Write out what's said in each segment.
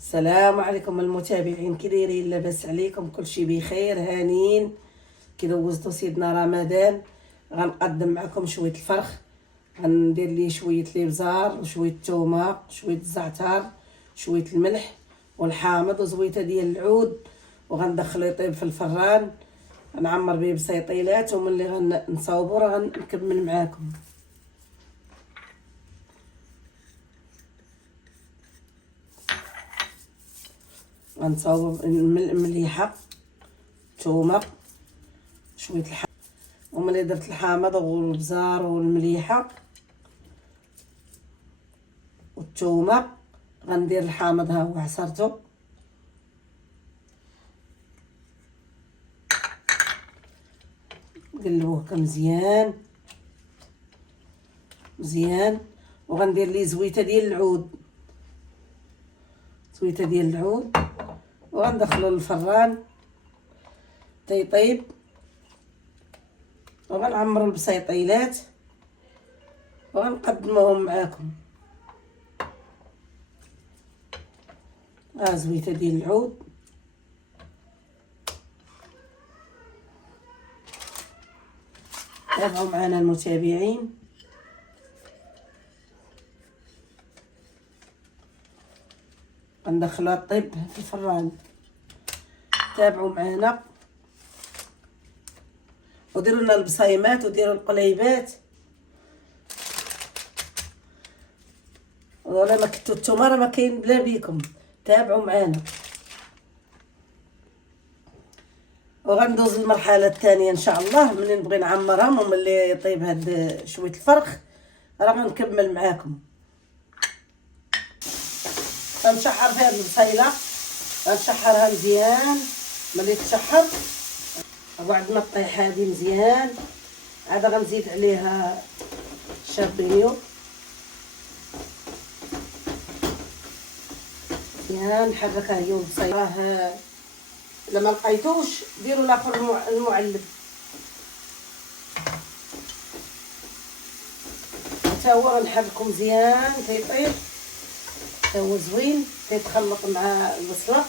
السلام عليكم المتابعين، كي دايرين؟ لاباس عليكم؟ كلشي بخير هانيين. كي دوزتو سيدنا رمضان غنقدم معكم شويه الفرخ. غندير ليه شويه الابزار وشويه الثومه شويه الزعتر شويه الملح والحامض وزويته ديال العود، وغندخلو يطيب في الفران. غنعمر به بسيطيلات، وملي غنصاوبو راه غنكمل معاكم. غنصاوب مليحه، ثومه، شويه الحامض. وملي درت الحامض والبزار والمليحه والثومه غندير الحامض، ها هو عصرته. نقلبوه مزيان مزيان، وغندير ليه زويته ديال العود، وغندخلو للفران تيطيب، وغنعمرو البسيطيلات وغنقدموهم معاكم. زويته ديال العود، تابعوا معنا المتابعين. غندخلوها طيب في الفران، تابعوا معنا وديروا لنا البصايمات وديروا القليبات. ولا ما كنتو الثومه راه ما كاين بلا بيكم، تابعوا معنا. وغندوز المرحله الثانيه ان شاء الله، ملي نبغي نعمرهم وملي يطيب هاد شويه الفرخ راه غنكمل معاكم. غنشحر فيها البصيله، غنشحرها مزيان. ملي تشحر وبعد ما طيح هادي مزيان عاد غنزيد عليها الشامبينيو مزيان، نحركها هي والبصيله. لما لقيتوش ديروا الاخر المعلب، حتى هو غنحركو مزيان تيطيب، حتى هو زوين تيتخلط مع البصله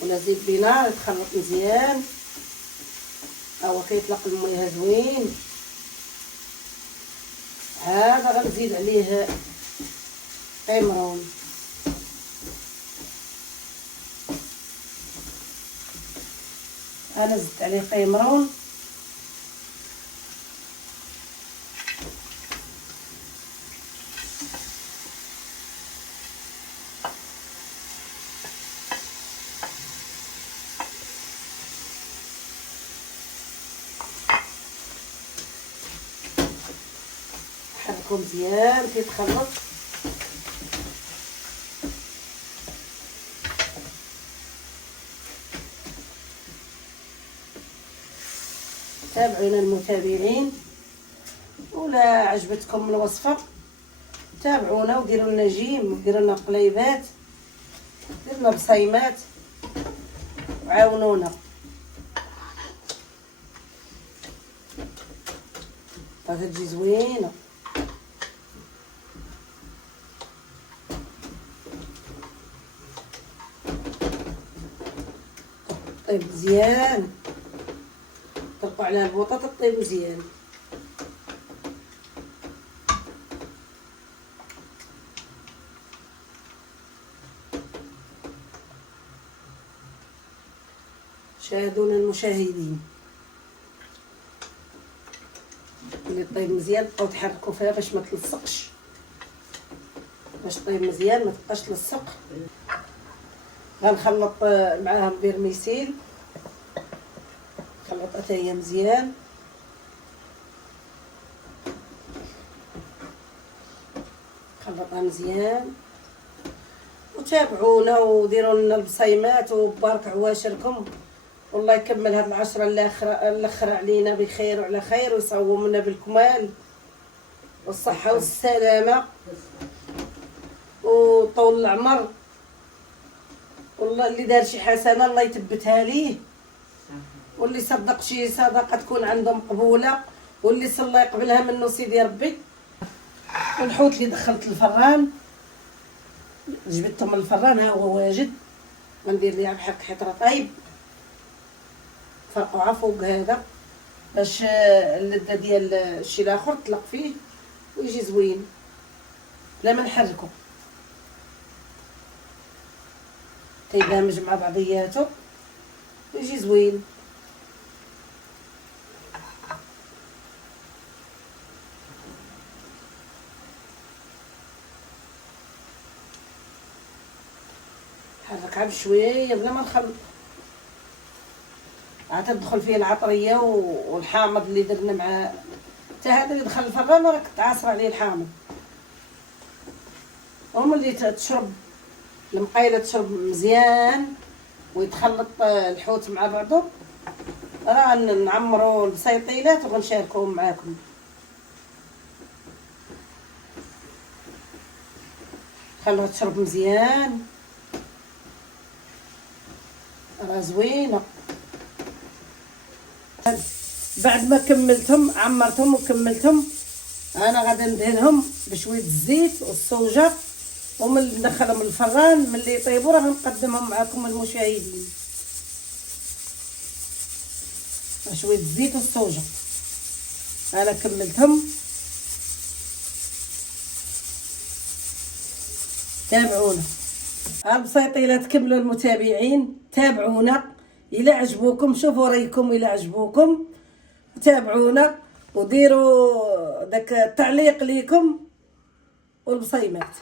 ولا زيت بنار، يتخلط مزيان. هو كيطلق المية زوين. هذا غنزيد عليه قمرون، انا زدت عليه قمرون. حركو مزيان كيتخلط. تابعونا المتابعين، ولا عجبتكم الوصفه تابعونا وديروا لنا جيم وديروا لنا قليبات، ديروا لنا بصيمات وعاونونا. غتجي زوينه. طيب مزيان، طرقوا عليها البطاطا طيب مزيان. شاهدونا المشاهدين، اللي طيب مزيان بقاو تحركوا فيها باش ما تلصقش، باش طيب مزيان ما تبقاش تلصق. غنخلط معاها البرميسيل، خلطها حتى هي مزيان. خلطها مزيان وتابعونا وديروا لنا البصيمات، وبارك عواشركم. والله يكمل هاد العشرة الاخر علينا بخير وعلى خير، ويصومنا بالكمال والصحة والسلامة وطول العمر. والله اللي دار شي حسنة الله يثبتها ليه، واللي صدق شي صدقة تكون عنده مقبولة، واللي صلى يقبلها منه سيدي ربي. والحوت اللي دخلت الفران جبدته من الفران ها هو واجد. غندير ليه بحال حيطره طايب فرقعه فوق هذا باش اللذه ديال الشي الاخر تطلق فيه ويجي زوين بلا ما نحركو. تيدمج مع بعضياتو ويجي زوين. حركها بشويه بلا ما نخلط، عاد تدخل فيه العطريه والحامض اللي درنا مع حتى هذا اللي دخل الفران راك تعاصر عليه الحامض. وملي تشرب المقيله تشرب مزيان ويتخلط الحوت مع بعضه، راه نعمروا البسيطيلات وغنشاركوهم معاكم. خلوها تشرب مزيان راه زوينه. بعد ما كملتهم عمرتهم وكملتهم انا غادي ندهنهم بشويه الزيت والصوجه، ومن ندخلهم الفران ملي يطيبوا راه نقدمهم معكم المشاهدين. شويه الزيت والصوجه انا كملتهم. تابعونا. البسيطيلات كملوا المتابعين، تابعونا الى عجبوكم، شوفوا رايكم الى عجبوكم، تابعونا وديروا داك التعليق ليكم والبصيمات.